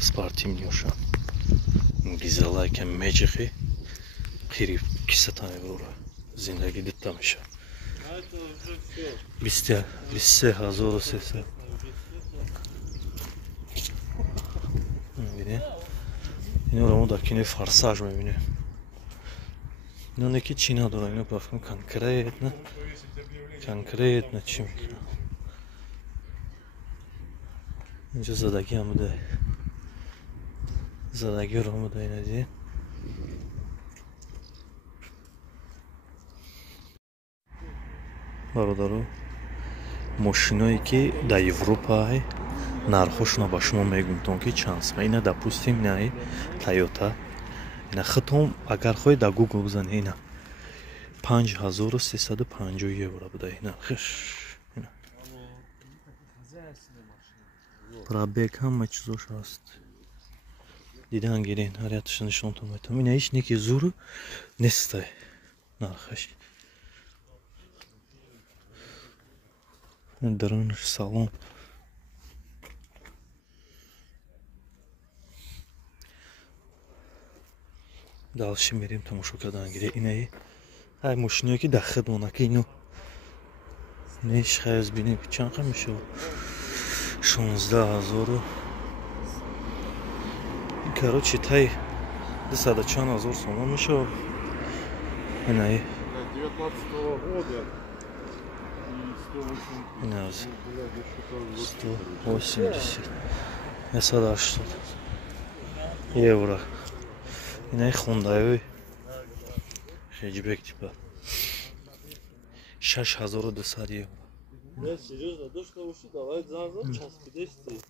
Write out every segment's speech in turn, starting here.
Спортивнюша. Гизалайка мечехи. Қириб 200 евро. Зиндаги дита меша. 23,300. Мебинед? Ино мо дар кинои форсаж мебинем. Ино не ки чӣ надора, ино бафкам конкретно чӣ мекунам. Инҷо задаги ҳам буда. Задагиро буда ина дидед? бародаро, мошиное ки дар Европа нархошона ба шумо мегӯм ки чанд сум. Ина допустим ина Toyota. Ина хитом агар хоҳед дар Google бизанед ина 5350 евро буда ина. Ина. Пробег ҳама чизош ҳаст. Дидан гирин, ҳарияташ нишонтон метам. Ина ҳеҷ неки зур нест нархаш. Дронш салон. Далши мерим тамошо кардан гире. Ина ҳай мошиное ки дар хидмона ки ино неш хайз бинем ки чанд қа мешава 16000. Короче тай 200 чанд ҳазор сомон мешава. Ина 19-го года. 180, 180 евро. Ина Hyundai хеджбек типа 6200 евро. Не, серьезно, дождь уши, давай за час 50.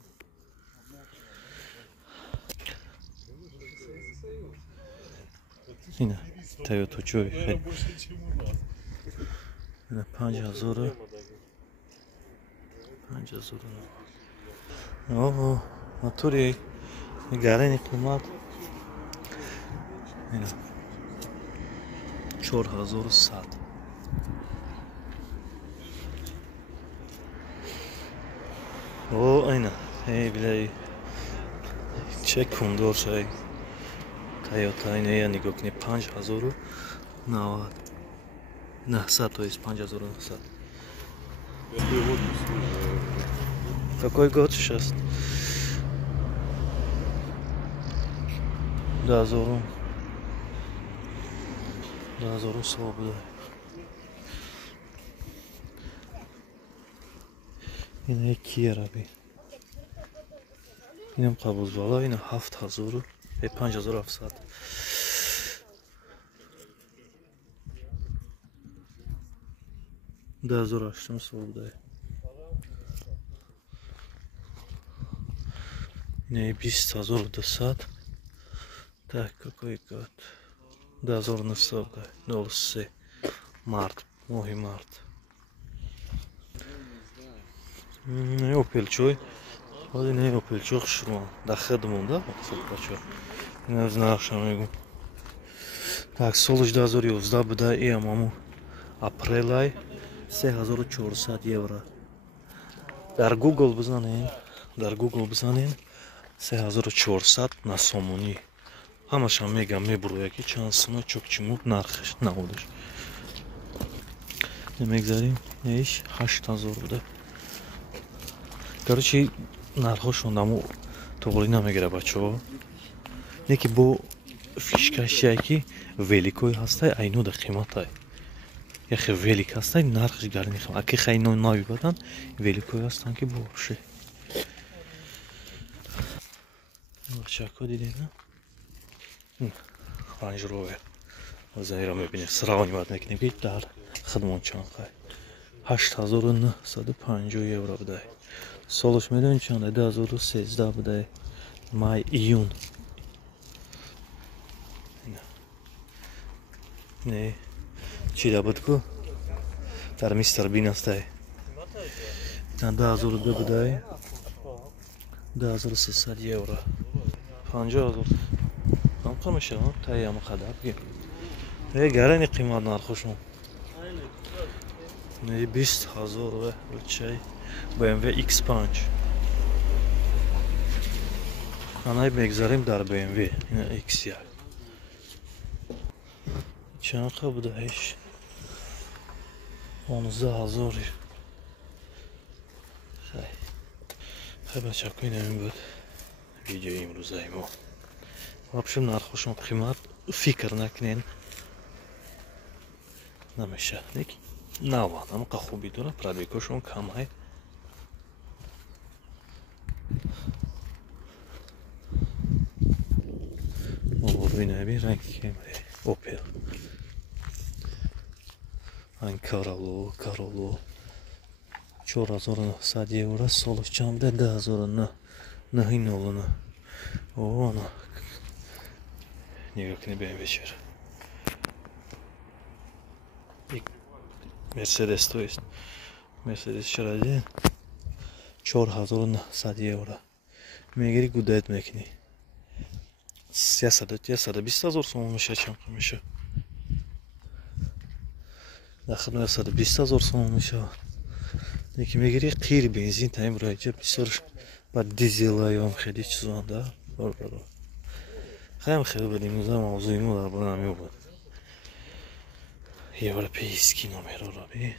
Ина Toyota Joy. Ина 5000. Ого, мотори гарани қимат. Ина 4100. О, ина. Блей. Чек кондор шай. Toyota ина я нигоҳ кунед 5090. На 100, то есть 5900. Какой год сейчас? Дозору свобода. Ина кираби. Инам қабул бала, ина 7000, 5700. Дозорашим свобода. Не 20200. Так, какой год? Дозорный срок, 03 март, моҳи март. Не опелчой. Вали не опелчой хушрон. Да хидмон, да? Бачо. Не знаю, что мегу. Так, солиш 2011 буда и амаму апрелай 3400 евро. Дар Google бизанем. 3400 на сомони. Ҳамаша мегам мебуроя ки чанд сума чокчиму нархаш наводаш. Мегзарим еш 8000 буда. Короче, нархошон даму тоғри намегира бачо. Неки бо фишкашия ки великой ҳастай айно да қиматай. Яхе велик ҳастай нархаш гарни хам. Аки хайно нави бадан великой ҳастан ки боши. Чако дидем, да? Range Rover. Заира мебинем. Сравнивать некнем ки дар хидмон чанд қай. 8950 евро будай. Солиш медонем чанд? 2013 будай. Май, июн. Не. Чи да будку? Дар мистер Бин астай. 2002 будай. 2300 евро. 50000. Намқа мешава? Тайяма қадаб гир. Гарани қимат нархошон. Не 20000 чай. BMW X5. анай мегзарем дар BMW ина X1 чанqa будаиш 15000 хай бачако инамин буд видеои имрӯзаи мо вообщем нархошон қимат фикр накунен намеша лекин наван амқа хуби дора пробегошон камай бинабин ранги Camry Opel ан Corolla 4900 евро солиш чанд буда 10009 о ана нигоҳ кунед беем вечер Mercedes то есть Mercedes чаради 4900 евро мегири гудаят мекунӣ 120,000 сом меша чанқа меша дахр 120,000 сом меша лекин мегири қир бензин таим раҷа бисёр ба дизела ём хеле чизон да хем хеле бад имрӯза мавзӯи мо дар бораи ҳамин буд европейский номерҳоро бин